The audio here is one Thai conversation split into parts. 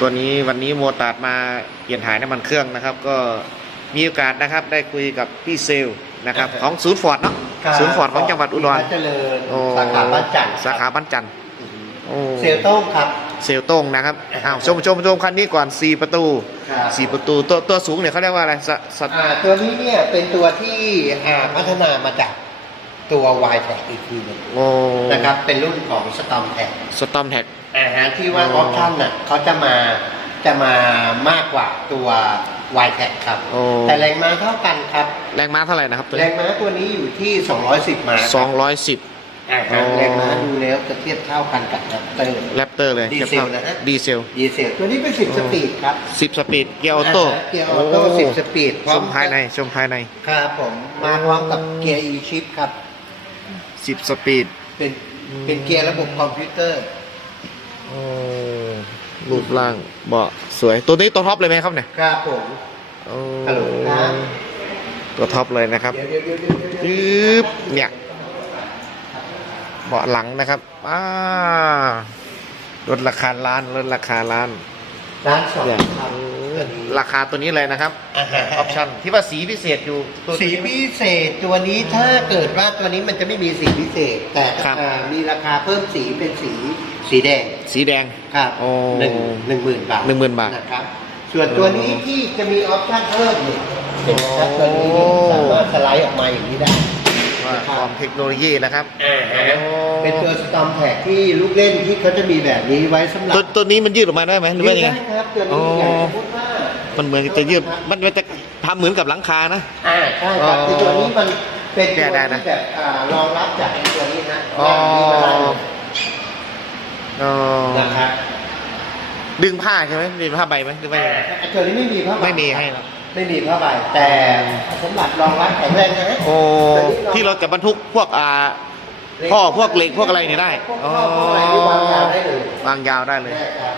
ตัวนี้วันนี้โมตาดมาเปลี่ยนถ่ายน้ำมันเครื่องนะครับ ก็มีโอกาสนะครับได้คุยกับพี่เซลลนะครับครับของศูนย์ฟอร์ดเนาะครับศูนย์ฟอร์ดของจังหวัดอุดรเจริญโอ้สาขาบ้านจันทร์สาขาบ้านจันทร์โอ้เซลโต้งครับเซลลโต้งนะครับอ้าวชมชมชมคันนี้ก่อน 4 ประตูครับ4ประตูตัวตัวสูงเนี่ยเขาเรียกว่าอะไรสสอ่าตัวนี้เนี่ยเป็นตัวที่อ่าพัฒนามาจากตัว y t แท็อีกทีหนึงโอ้นะครับเป็นรุ่นของสตอมแท็กสตอมแท็ก อาหารที่ว่าอ๋อออปชั่นน่ะเขาจะมาจะมามากกว่าตัว y t แท็ครับ โอ้ แต่แรงม้าเท่ากันครับ แรงม้าเท่าไหร่นะครับตัวแรนี้งม้าตัวนี้อยู่ที่ 210ม้าสองร้อยสิบ อ่าอ๋อแรงม้าดูแล้วจะเทียบเท่ากันกับแรปเตอร์ แรปเตอร์เลยดีเซลนะฮะ ดีเซลดีเซลตัวนี้เป็น 10 สปีดครับสิบสปีดเกียร์ออโต้าฮะเกียร์ออโต้10 สปีดพร้ชอมมภายในชมภายในครับผมมาพร้อมกับเกียร์ e chip ครับ สิบสปีดเป็นอืมเป็นเกียร์ระบบคอมพิวเตอร์ โอ้รูปร่างเบาะสวยตัวนี้ตัวท็อปเลยไหมครับเนี่ยครับผมโอ้ฮัลโหลครับตัวท็อปเลยนะครับเดี๋ยวเดี๋ยวเดี๋ยวเดี๋ยวเดี๋ยวยึบเนี่ยเบาะหลังนะครับอ่าลดราคาล้านลดราคาล้านร้านสองเนี่ยครั บตัวนี้ราคาตัวนี้เลยนะครับอ่าฮะออปชั่นที่ว่าสีพิเศษอยู่ตัว สีพิเศษตัวนี้ถ้าเกิดว่าตัวนี้มันจะไม่มีสีพิเศษ แต่ครับ อ่ามีราคาเพิ่มสีเป็นสีสีแดงสีแดง ครับโอ้หนึ่งหนึ่งหมื่นบาทหนึ่งหมื่นบาทนะครับ ส่วนตัวนี้ที่จะมีออปชั่นเพิ่มเนี่ยเป็นครับโอ้ตัวนี้สามารถสไลด์ออกมาอย่างนี้ได้ ว่าความเทคโนโลยีนะครับ เป็นตัวสตอมแท็กที่ลูกเล่นที่เขาจะมีแบบนี้ไว้สำหรับตัวตัวนี้มันยืดออกมาได้ไหมหรือว่ายังไง ได้ครับตัวอ๋นี้ออย่างสมมติว่า มันเหมือนจะยืดมันมันจะทำเหมือนกับหลังคานะ อ่าใช่ครับคือตัวนี้มันเป็นตัวได้ได้ที่แบบอ่ารองรับจากตัวนี้นะอ๋อแบบนี้มาได้เลยอ๋อนะครับดึงผ้าใช่ไหมมีผ้าใบไหมหรือว่ายังไงไอ้ตัวนี้ไม่มีผ้าใบไม่มีให้หรอกไม่มีผ้าใบแต่สมบัติรองรับแข็งแรงนะ โอ้ที่เราจะบรรทุกพวกอ่า ท่อพวกเหล็กพวกอะไรเนี่ยได้พวกท่อพวกอะไรที่วางยาวได้เลยวางยาวได้เลยได้ครับ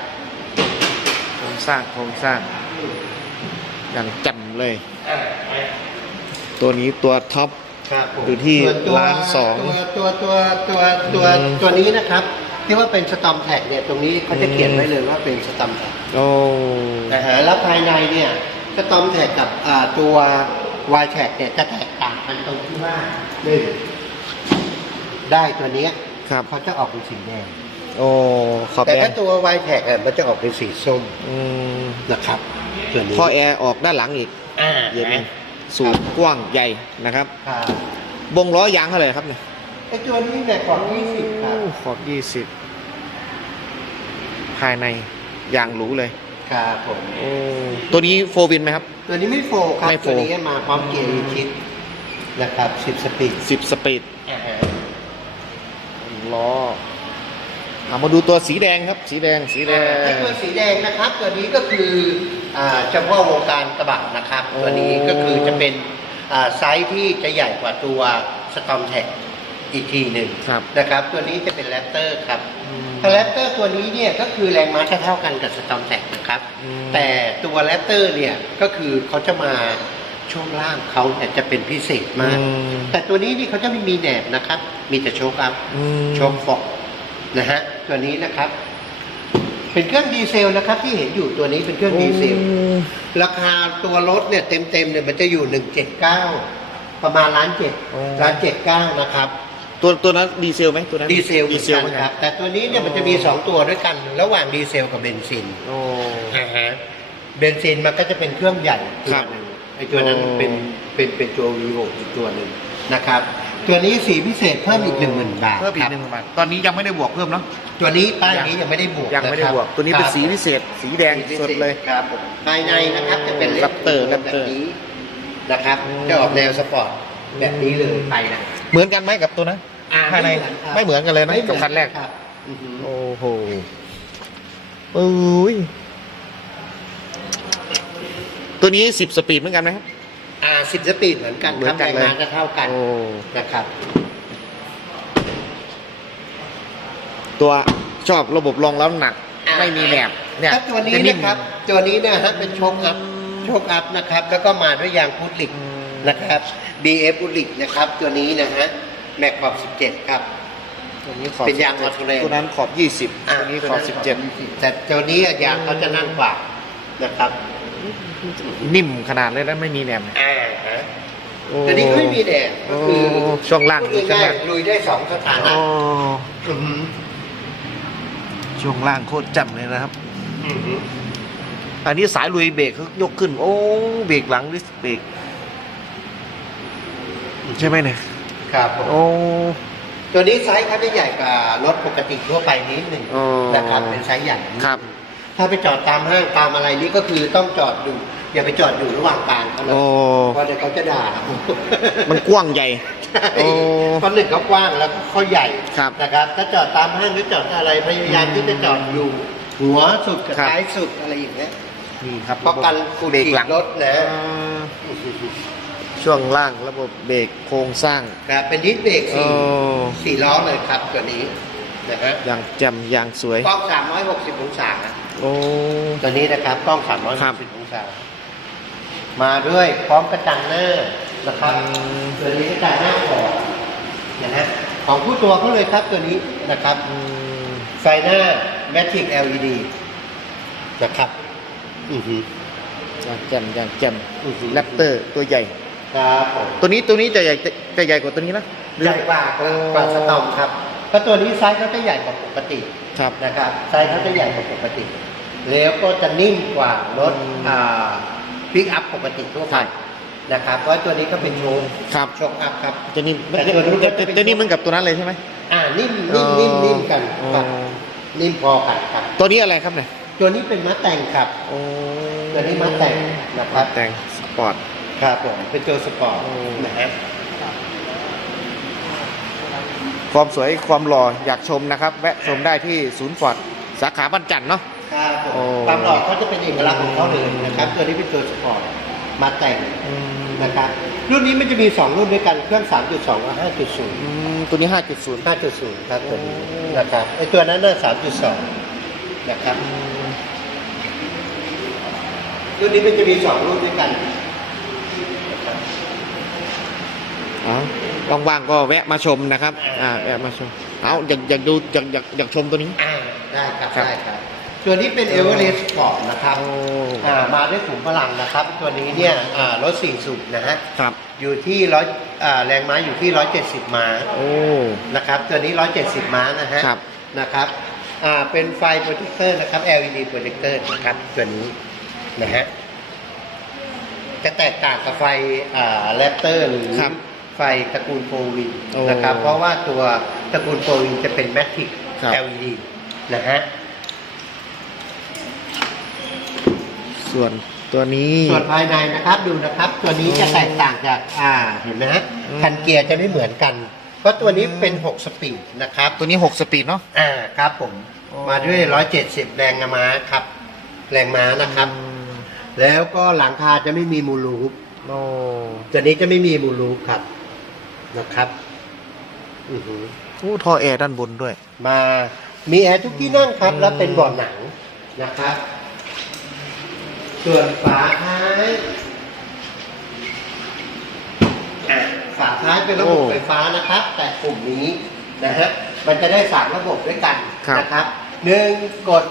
โครงสร้างโครงสร้างอย่างแจ่มเลย อ่าตัวนี้ตัวท็อป ครับผมอยู่ที่ส่วนตัวล้านสองตัวตัวตัวตัวตัวอืม ตัวนี้นะครับ ที่ว่าเป็นสตอมแท็กเนี่ยตรงนี้เขาจะเขียนไว้เลยว่าเป็นสตอมแท็กโอ้ นะฮะแล้วภายในเนี่ยสตอมแท็กกับอ่าตัววายแท็กเนี่ยจะแตกต่างกันตรงที่ว่าหนึ่ง ได้ตัวเนี้ยครับ เขาจะออกเป็นสีแดง โอ้ขอบแต่แอถ้าร์ตัววายแท็กอะมันจะออกเป็นสีส้มอืมนะครับตัวนี้ท่อแอร์ออกด้านหลังอีกอ่าเย็นไหมสูงกว้างใหญ่นะครับครับบงล้อยางเท่าไหร่ครับเนี่ยไอ้ตัวนี้เนี่ยของยี่สิบครับขอบยี่สิบภายในยางหรูเลยครับผมโอ้ตัวนี้โฟวินไหมครับ ตัวนี้ไม่โฟร์ครับไม่โฟร์ตัวนี้มาพร้อมเกียร์รีชิตนะครับสิบสปีดสิบสปีด อ่าฮะ ล้อเอามาดูตัวสีแดงครับ สีแดงสีแดงไอ้ตัวสีแดงนะครับ ตัวนี้ก็คืออ่าเฉพาะวงการกระบะนะครับโอ้ตัวนี้ก็คือจะเป็นอ่าไซส์ที่จะใหญ่กว่าตัวสตอมแท็กอีกทีหนึ่งครับนะครับ ตัวนี้จะเป็นแรปเตอร์ครับอืมถ้าแรปเตอร์ตัวนี้เนี่ยก็คือแรงม้าจะเท่ากันกับสตอมแท็กนะครับอืมแต่ตัวแรปเตอร์เนี่ยก็คือเขาจะมา ช่วงล่างเขาเนี่ยจะเป็นพิเศษมาก อืมแต่ตัวนี้นี่เขาจะไม่มีแหนบนะครับ มีแต่โชคอัพอืม โชคฟอกนะฮะตัวนี้นะครับ เป็นเครื่องดีเซลนะครับ ที่เห็นอยู่ตัวนี้เป็นเครื่องดีเซล ราคาตัวรถเนี่ยเต็มๆเนี่ยมันจะอยู่หนึ่งเจ็ดเก้าประมาณล้านเจ็ดโอ้ล้านเจ็ดเก้านะครับ ตัวตัวนั้นดีเซลไหมตัวนั้นดีเซลดีเซลหเหมืมืออนนกักันนแต่ตัวนี้เนี่ยมันจะมีสองตัวด้วยกัน ระหว่างดีเซลกับเบนซินโอ้ อ่าฮะเบนซินมันก็จะเป็นเครื่องใหญ่ตัครัวบหนึ่งไอ้ตัวนั้นโอ้เป็นเป็นเป็นตัว V6 อีกตัวหนึ่งนะครับ ตัวนี้สีพิเศษเพิ่มอีกหนึ่งหมื่นบาทเพิ่มอีคกรับหนึ่งหมื่นบาทตอนนี้ยังไม่ได้บวกเพิ่มเนาะ ตัวนี้ป้ายนี้ยังไม่ได้บวกยังไม่ได้ะครับบวก ตัวนี้เป็นสีครับพิเศษ สีแดงสีพิสศดษเลย ครับผมภายในนะครับจะเป็นแรปเตอร์แบบ Raptor นี้นะครับอืมจะออกแนวสปอร์ตแบบนี้เลยไปนะเหมือนกันไหมกับตัวนั้นอ่ภายในไม่เหมือนกันเลยนะไม่หมืกับคันแรกครับอือฮึโอ้โหอุ้ย ตัวนี้สิบสปีดเหมือนกันไหมครับ อ่าสิบสปีดเหมือนกันเหมืคอรับนกันแรงเลยม้าจะเท่ากันโอ้นะครับตัวชอบระบบรองรับน้ำหนัก อ่าไม่มีแหนบเนี่ยถ้าตัวนี้จม นะครับ ตัวนี้เนะฮะเป็นโชคอัพโชคอัพนะครับ แล้วก็มาด้วยยางพุทลิกอืมนะครับ BF พุทลิกนะครับ ตัวนี้นะฮะแม็กขอบ17 ครับ ตัวนี้ขอบเป็นยาง17ออโตเรน ตัวนั้นขอบยี่สิบอ่าตัวนี้ขอบสิบเจ็ดแต่ตัวนี้ยางเขาจะนั่นกว่านะครับ นิ่มขนาดเลยแล้วไม่มีแหนมอ่าฮะโอ้ตัวนี้ก็ไม่มีแดดก็คือโอ้ช่วงล่างพูดช่วงง่ายล่างๆลุยได้สองสถานะโอ้อือหือช่วงล่างโคตรจำเลยนะครับ อือหืออันนี้สายลุยเบรกเขายกขึ้น โอ้เบรกหลังดิสเบรกใช่ไหมเนี่ยครับผม โอ้ ตัวนี้ไซส์เขาจะใหญ่กว่ารถปกติทั่วไปนิดหนึ่งโอ้นะครับเป็นไซส์ใหญ่ครับ ถ้าไปจอดตามห้างตามอะไรนี่ก็คือต้องจอดอยู่ อย่าไปจอดอยู่ระหว่างกลางเขาเลยโอ้ เพราะเดี๋ยวเขาจะด่ามันกว้างใหญ่ใช่โอ้ เพราะหนึ่งเขากว้างแล้วก็เขาใหญ่ครับนะครับถ้าจอดตามห้างหรือจอดอะไรพยายามที่จะจอดอยู่ หัวสุดกับครับ ท้ายสุดอะไรอย่างเงี้ยนี่ครับป้องกันขูดเบรกขีดหลังรถนะอ่าช่วงล่างระบบเบรกโครงสร้างครับเป็นดิสเบรกโอ้สี่สี่ล้อเลยครับตัวนี้นะฮะอย่างแจ่มอย่างสวย กล้อง360องศา โอ้ ตัวนี้นะครับกล้องครับ360องศา มาด้วยพร้อมกระจังหน้านะครับอืม ตัวนี้กระจังหน้าก่อนนะฮะของผู้ตัวเขาเลยครับตัวนี้นะครับ อืมไฟหน้า Matrix LED นะครับ อือฮึอย่างแจ่มอย่างแจ่มอือฮึแรปเตอร์ตัวใหญ่ ครับผม ตัวนี้ตัวนี้จะใหญ่จะจะใหญ่กว่าตัวนี้นะหรือใหญ่กว่าโอ้ กว่าสตอมครับเพราะตัวนี้ไซส์เขาจะใหญ่กว่าปกติครับ นะครับไซส์เขาจะใหญ่กว่าปกติ แล้วก็จะนิ่มกว่ารถอืมอ่าพิกอัพปกติทั่วไปครับนะครับเพราะตัวนี้ก็เป็นโชว์ครับโชว์อัพครับจะนิ่มแต่ตัวนู้นก็จะเป็นจะนิ่มเหมือนกับตัวนั้นเลยใช่ไหมอ่านิ่มนิ่มนิ่มนิ่มกันอ๋อครับนิ่มพอกันครับ ตัวนี้อะไรครับเนี่ยตัวนี้เป็นมัดแต่งครับโอ้ตัวนี้มาแต่งนะครับมาแต่งสปอร์ตครับผมเป็นตัวสปอร์ตโอ้นะฮะความสวยความหล่ออยากชมนะครับ แวะชมได้ที่ศูนย์ฟอร์ดสาขาบ้านจันทร์เนาะ ครับผมโอ้ความหล่อเขาจะเป็นเอกลักษณ์ของเขาเลยนะครับ ตัวนี้เป็นตัวสปอร์ตมาแต่งนะครับรุ่นนี้มันจะมี 2 รุ่นด้วยกันเครื่อง 3.2กับ5.0อืมตัวนี้ห้าจุดศูนย์5.0 ครับตัวนี้โอ้นะครับไอตัวนั้นน่ะ3.2 นะครับ รุ่นนี้มันจะมี 2 รุ่นด้วยกันนะครับอ๋อว่างๆก็แวะมาชมนะครับ อ่าแวะมาชม เอาอยากอยากดูอยากอยากอยากชมตัวนี้ อ่าได้ครับครับได้ครับ ตัวนี้เป็นเอเวอเรสต์สปอร์ตนะครับโอ้อ่ามาด้วยขุมพลังนะครับ ตัวนี้เนี่ยอ่ารถ4สูบนะฮะครับ อยู่ที่ร้อยอ่าแรงม้าอยู่ที่170ม้าโอ้นะครับ ตัวนี้170ม้านะฮะครับนะครับอ่าเป็นไฟโปรเจคเตอร์นะครับ LED โปรเจคเตอร์นะครับตัวนี้นะฮะจะแตกต่างกับไฟอ่าแรปเตอร์หรือครับไฟตระกูลโฟวินโอ้นะครับ เพราะว่าตัวตระกูลโฟวินจะเป็นแมทริกครับ LED นะฮะ ส่วนตัวนี้ ส่วนภายในนะครับดูนะครับ ตัวนี้จะแตกต่างจากอ่าเห็นไหมฮะอืม คันเกียร์จะไม่เหมือนกัน เพราะตัวนี้เป็น 6 สปีดนะครับตัวนี้หกสปีดเนาะ อ่าครับผมโอ้มาด้วย 170 แรงม้าครับ แรงม้านะครับอืมแล้วก็หลังคาจะไม่มีมูลรูปโอ้ตัวนี้จะไม่มีมูลรูปครับนะครับอือหือโอ้ท่อแอร์ด้านบนด้วย มามีแอร์ทุกที่นั่งครับ อืม แล้วเป็นเบาะหนังนะครับ ส่วนฝาท้ายอะฝาท้ายเป็นระบบไฟฟ้านะครับ แต่กลุ่มนี้นะฮะมันจะได้สามระบบด้วยกันนะครับหนึ่งกด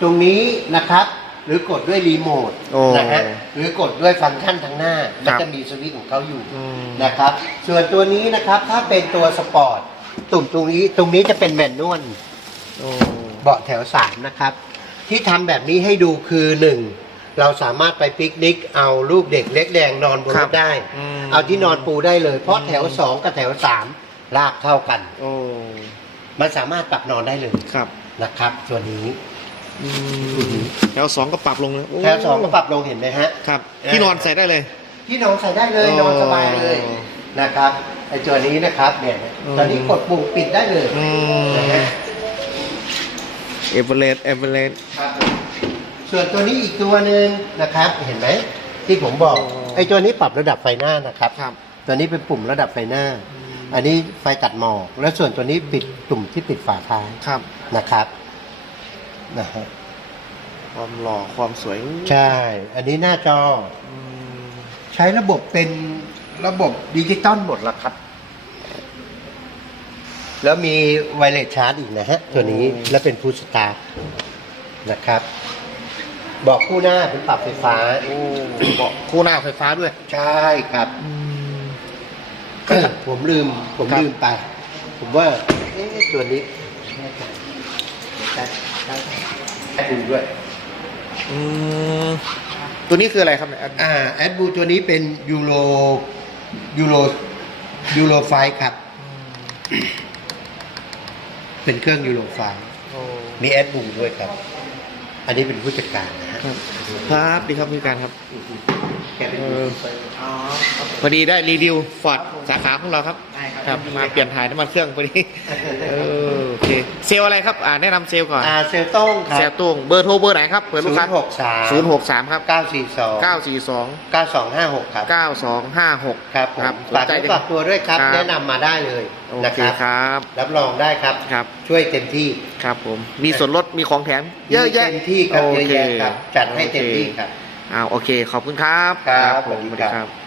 ตรงนี้นะครับ หรือกดด้วยรีโมทโอ้นะฮะหรือกดด้วยฟังก์ชันทางหน้ามันจะมีสวิตช์ของเขาอยู่ อืม นะครับ ส่วนตัวนี้นะครับถ้าเป็นตัวสปอร์ตตุ่มตรงนี้ตรงนี้จะเป็นแมนนวล โอ้ เบาะแถวสามนะครับ ที่ทำแบบนี้ให้ดูคือหนึ่ง เราสามารถไปปิกนิกเอาลูกเด็กเล็กแดงนอนบนครรับถได้มเอาที่นอนปูได้เลย เพราะแถวสองกับแถวสามลากเท่ากัน โอ้มันสามารถปรับนอนได้เลยครับนะครับตัวนี้อือือหืมอแถวสองก็ปรับลงเลยโแถวสองก็ปรับลงเห็นไหมฮะ ครับที่นอนใส่ได้เลย ที่นอนใส่ได้เลยโอ้นอนสบายเลยนะครับไอ้ตัวนี้นะครับเนี่ยอืม ตอนนี้กดปุ่มปิดได้เลยอืนะมฮะเอเวอเรสต์เอเวอเรสต์ครับผม ส่วนตัวนี้อีกตัวหนึ่งนะครับ เห็นไหมที่ผมบอกอ๋อไอ้ตัวนี้ปรับระดับไฟหน้านะครับ ครับ ตัวนี้เป็นปุ่มระดับไฟหน้า อันนี้ไฟตัดหมอก แล้วส่วนตัวนี้ปิดตุ่มที่ปิดฝาท้ายครับ นะครับนะฮะความหล่อความสวย ใช่ อันนี้หน้าจออืมใช้ระบบเป็นระบบดิจิตอลหมดแล้วครับ แล้วมีไวเลสชาร์จอีกนะฮะ ตัวนี้โอ้แล้วเป็นฟูสตาร์นะครับ บอกคู่หน้าเป็นปรับไฟฟ้าโอ้เบาะคู่หน้าไฟฟ้าด้วย ใช่ครับอืมเอ้ยผมลืม ผมครับลืมไป ผมว่า เอ๊ะตัวนี้ใช่ใช่แอดบูด้วยอืมตัวนี้คืออะไรครับเนี่ยอ่าแอดบูตัวนี้เป็นยูโรยูโรยูโรไฟครับ เป็นเครื่องยูโรไฟโอ้มีแอดบูด้วยครับ อันนี้เป็นผู้จัดการนะครับ ครับดีครับผู้จัดการครับ แกเป็นเอผู้อจัดการอ๋อครับพอดีได้รีวิวฟอร์ดสาขาของเราครับได้ครับครับยินดีมาครับเปลี่ยนถ่ายน้ำมันเครื่องพอดีเออโอเคเซลลอะไรครับอ่าแนะนำเซลลก่อนอ่าเซลต้งคเซลรับลตุ้งเบอร์โทรเบอร์ไหนครับเผื่อลูกค้าหกสามศูนย์หกสามครับเก้าสี่สองเก้าสี่สองเก้าสองห้าหกครับ เก้าสองห้าหกครับผมสฝานกใจเนื้อดีฝากตัวด้วยครับ ครับ แนะนำมาได้เลยโอนะเคครับ ครับรับรองได้ครับ ครับช่วยเต็มที่ครับผมมีส่วนลดมีของแถมเยอะแยะเต็มที่ครับโอเยอะเค แยะครับ จัดให้เต็มที่โอเคครับ อ่าโอเค ขอบคุณครับครับผมสวัสดีสวัสดีคครัรับบ